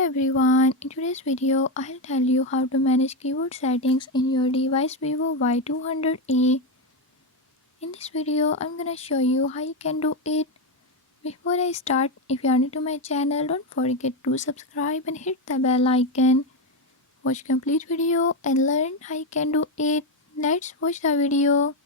everyone, in today's video I'll tell you how to manage keyboard settings in your device Vivo Y200e. In this video I'm gonna show you how you can do it. Before I start, if you are new to my channel, don't forget to subscribe and hit the bell icon. Watch complete video and learn how you can do it. Let's watch the video.